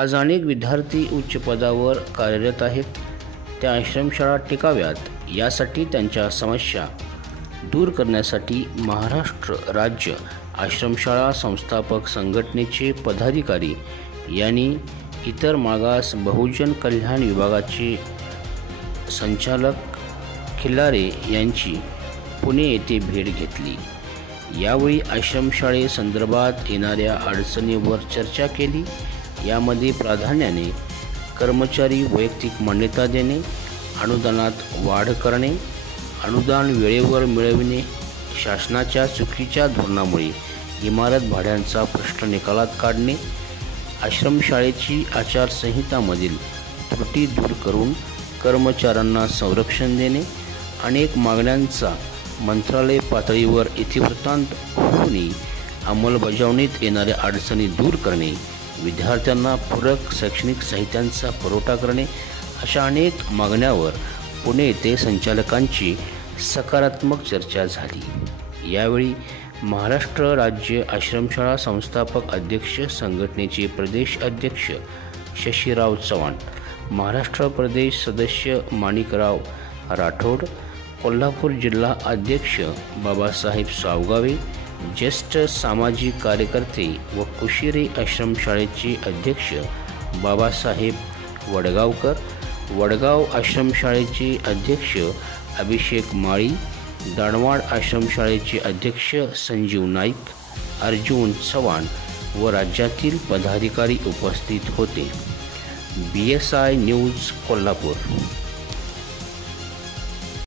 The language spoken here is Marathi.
आज अनेक विद्यार्थी उच्च पदावर कार्यरत आहेत. त्या आश्रमशाळा टिकाव्यात यासाठी त्यांच्या समस्या दूर करण्यासाठी महाराष्ट्र राज्य आश्रमशाळा संस्थापक संघटनेचे पदाधिकारी यांनी इतर मागास बहुजन कल्याण विभागाचे संचालक खिल्लारे यांची पुणे येथे भेट घेतली. यावेळी आश्रमशाळेसंदर्भात येणाऱ्या अडचणींवर चर्चा केली. यामध्ये प्राधान्याने कर्मचारी वैयक्तिक मान्यता देणे, अनुदानात वाढ करणे, अनुदान वेळेवर मिळविणे, शासनाच्या चुकीच्या धोरणामुळे इमारत भाड्यांचा प्रश्न निकालात काढणे, आश्रमशाळेची आचारसंहितामधील त्रुटी दूर करून कर्मचाऱ्यांना संरक्षण देणे, अनेक मागण्यांचा मंत्रालय पातळीवर इतिवृत्तांत होऊनही अंमलबजावणीत येणाऱ्या अडचणी दूर करणे, विद्यार्थ्यांना पूरक शैक्षणिक साहित्यांचा पुरवठा करणे अशा अनेक मागण्यांवर पुणे येथे संचालकांची सकारात्मक चर्चा झाली. यावेळी महाराष्ट्र राज्य आश्रमशाळा संस्थापक अध्यक्ष संघटनेचे प्रदेश अध्यक्ष शशीराव चव्हाण, महाराष्ट्र प्रदेश सदस्य माणिकराव राठोड, कोल्हापूर जिल्हा अध्यक्ष बाबासाहेब सावगावे, ज्येष्ठ सामाजिक कार्यकर्ते व कुशिरे आश्रमशाळेचे अध्यक्ष बाबासाहेब वडगावकर, वडगाव आश्रमशाळेचे अध्यक्ष अभिषेक माळी, दाणवाड आश्रमशाळेचे अध्यक्ष संजीव नाईक, अर्जुन चव्हाण व राज्यातील पदाधिकारी उपस्थित होते. BSI news Kolhapur.